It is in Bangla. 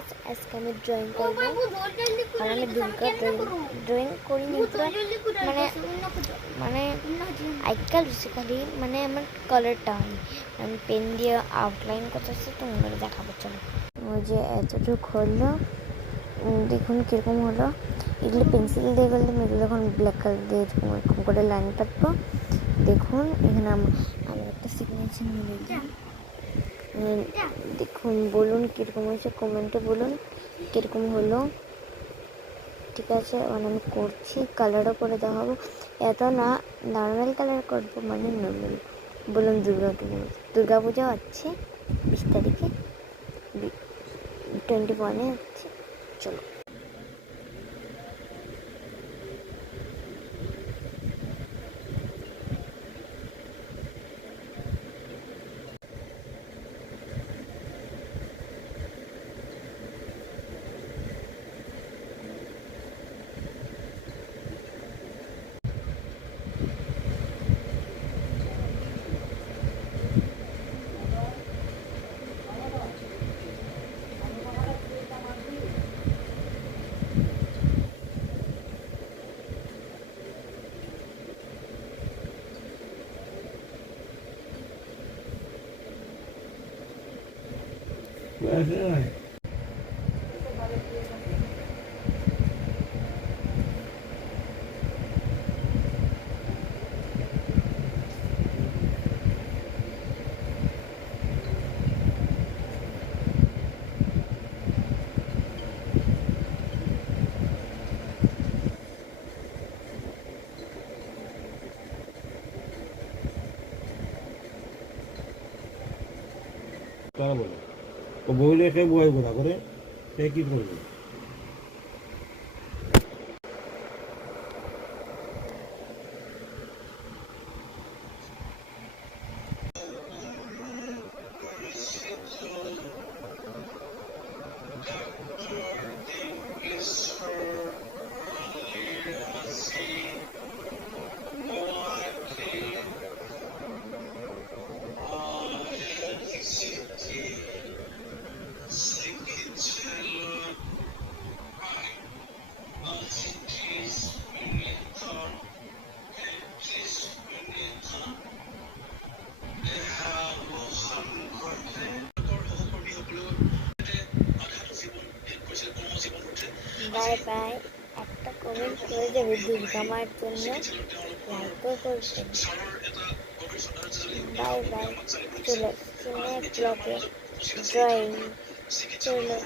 গাইস, আজকে আমি ড্রয়িং করবো। আর আমি দুর্গা ড্রয়িং করিনি, মানে মানে আজকাল বেসিক্যালি মানে আমার কালারটা হয়, আমি পেন দিয়ে আউটলাইন করতেছি, তো ওগুলো দেখাবো। চলো, ওই যে এতটুকু হলো, দেখুন কীরকম হলো। এগুলো পেন্সিল দিয়ে গেলে আমি এগুলো এখন ব্ল্যাক কালার দিয়ে এরকম করে লাইন কাটবো। দেখুন এখানে আমার একটা সিগনেচার মিলে যায়। দেখুন, বলুন কীরকম হয়েছে, কমেন্টে বলুন কীরকম হলো। ঠিক আছে, মানে আমি করছি, কালারও করে দেখাবো। এত না, নর্মাল কালার করবো, মানে নর্মাল। বলুন দুর্গা পূজা হচ্ছে 20 তারিখে, 21 হচ্ছে। চলো, তারা বলে ও বইলে সে বই কথা করে সে কি করবে। Bye bye. একটা কমেন্ট করে দেবে দুর্গা মার জন্য, লাইকও করবেন। Bye bye. চলো, নেক্সট ব্লগে ড্রয়িং। চলো।